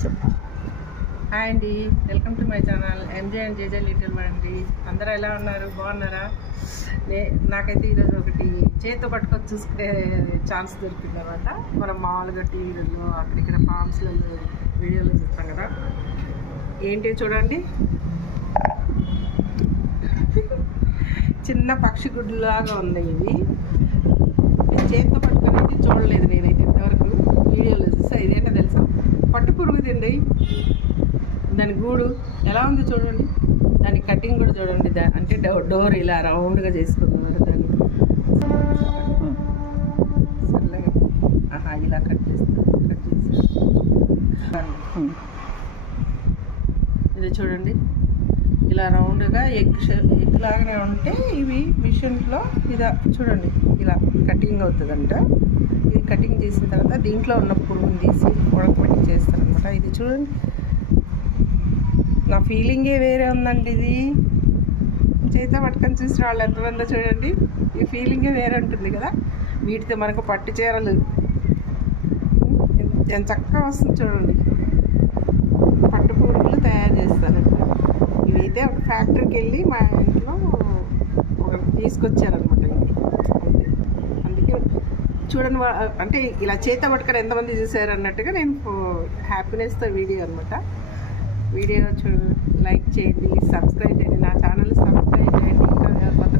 Hi అండి, welcome to my channel MJ and JJ little అండి. అందరూ ఎలా ఉన్నారు? బాగున్నారా? నాకైతే ఈరోజు ఒకటి చేతితో పట్టుకొని చూసుకునే ఛాన్స్ దొరికింది అనమాట. మనం మామూలుగా టీవీలలో అక్కడిక్కడ ఫామ్స్లలో వీడియోలో చూస్తాం కదా. ఏంటి చూడండి, చిన్న పక్షి గుడ్డులాగా ఉన్నాయి ఇవి. చేతితో పట్టుకొని అయితే చూడలేదు నేనైతే ఇంతవరకు. వీడియోలో చూస్తే ఇదేంటో తెలుసా, పట్టు పురుగు తిండి. దాని గూడు ఎలా ఉంది చూడండి, దాని కటింగ్ కూడా చూడండి. అంటే డోర్ ఇలా రౌండ్గా చేసుకున్నారు దాన్ని. సర్లేగా ఇలా కట్ చేసి ఇది చూడండి, ఇలా రౌండ్గా ఎగ్ లాగానే ఉంటే ఇవి మిషన్లో ఇలా చూడండి ఇలా కటింగ్ అవుతుందంట. ఇది కటింగ్ చేసిన తర్వాత దీంట్లో ఉన్న పురుగుని తీసి ఉడకబెట్టి చేస్తారనమాట. ఇది చూడండి, నా ఫీలింగే వేరే ఉందండి. ఇది చేతితో పట్టుకొని చూసిన వాళ్ళు ఎంతమందో చూడండి, ఈ ఫీలింగే వేరే ఉంటుంది కదా. వీటితో మనకు పట్టు చీరలు ఎంత చక్కగా వస్తుంది చూడండి. పట్టు పురుగులు తయారు చేస్తారు. ఇవైతే ఒక ఫ్యాక్టరీకి వెళ్ళి మా ఇంట్లో ఒక తీసుకొచ్చారనమాట. అందుకే చూడండి, అంటే ఇలా చేతితో పట్టుకొని ఎంతమంది చూసారు అన్నట్టుగా నేను హ్యాపీనెస్తో వీడియో అనమాట. వీడియో లైక్ చేయండి, సబ్స్క్రైబ్ చేయండి, నా ఛానల్ సబ్స్క్రైబ్ చేయండి. ఇంకా కొత్త